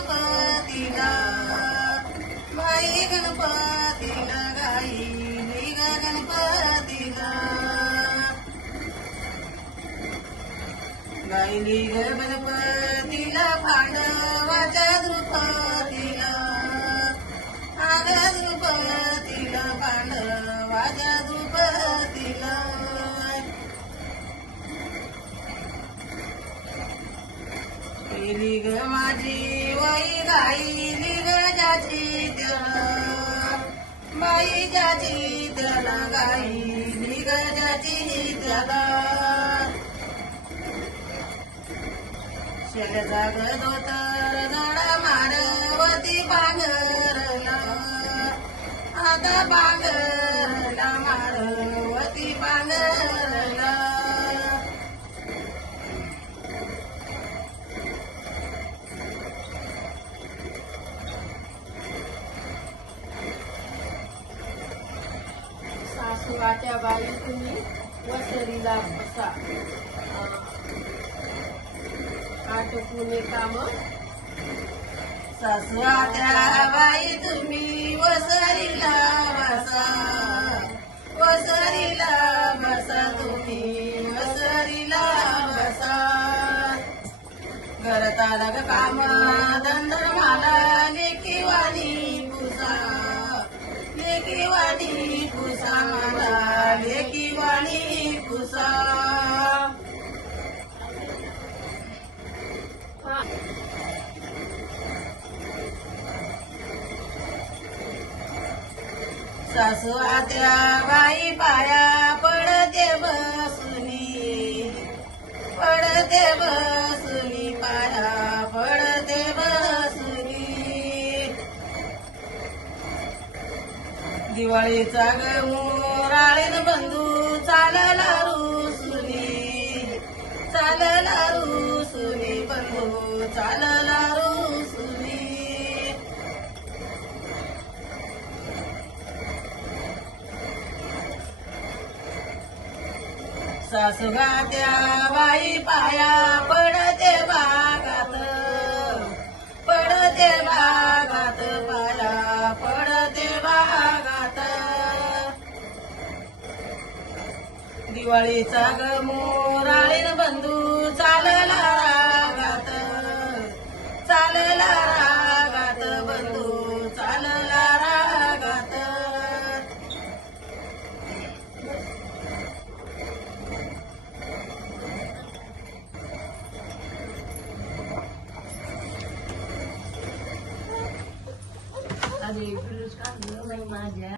गणपतीला बाई गणपतीला गाईली ग गणपतीला गाईली ग गणपतीला पांडवाच्या द्रुपतीला आग द्रुपतीला पांडवाच्या द्रुपतीला गेली ग माझी वही गाईली ग ज्याची त्याला बाई ज्याची त्याला गाईली ग ज्याची त्याला शेळ्याचा ग धोतर जडा मारवती पांघरला आता पांघरला मारवती पांघरला सासूच्या बाई तुम्ही वसरीला बसा आटोपुणे काम सासूच्या बाई तुम्ही वसरीला बसा वसरीला बसा तुम्ही वसरीला बसा करता ग काम धंदर मला लेकीवाणी पुसा लेकीवाणी पुसा मला लेकीवाणी पुसा सासू आत्या बाई पाया पडते बसुनी पाया पडते बसुनी दिवाळीचा ग मोराळीन बंधू चालला रुसुनी बंधू चालला रुसुनी सासूगात्या बाई पाया पडते बागात पाया पडते बागात दिवाळीचा ग मोराळीन बंधू चालला रागात बंधू चालला रागात आणि पुरुष का माझ्या